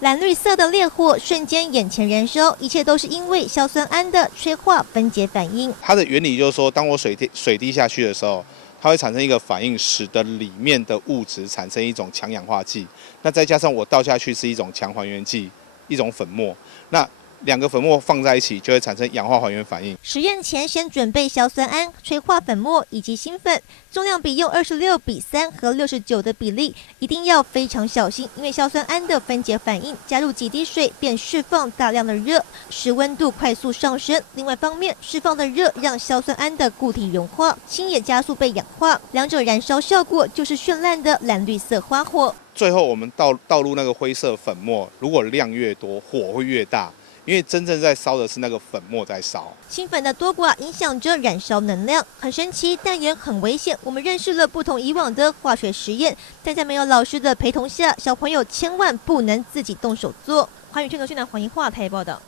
蓝绿色的烈火瞬间眼前燃烧，一切都是因为硝酸铵的催化分解反应。它的原理就是说，当我水滴下去的时候，它会产生一个反应，使得里面的物质产生一种强氧化剂。那再加上我倒下去是一种强还原剂，一种粉末。那两个粉末放在一起，就会产生氧化还原反应。实验前先准备硝酸铵、催化粉末以及锌粉，重量比用26:3和69的比例，一定要非常小心，因为硝酸铵的分解反应，加入几滴水便释放大量的热，使温度快速上升。另外方面，释放的热让硝酸铵的固体融化，氢也加速被氧化，两者燃烧效果就是绚烂的蓝绿色花火。最后我们倒入那个灰色粉末，如果量越多，火会越大。因为真正在烧的是那个粉末在烧，氢粉的多寡影响着燃烧能量，很神奇，但也很危险。我们认识了不同以往的化学实验，但在没有老师的陪同下，小朋友千万不能自己动手做。华语全球讯南黄英华台报道。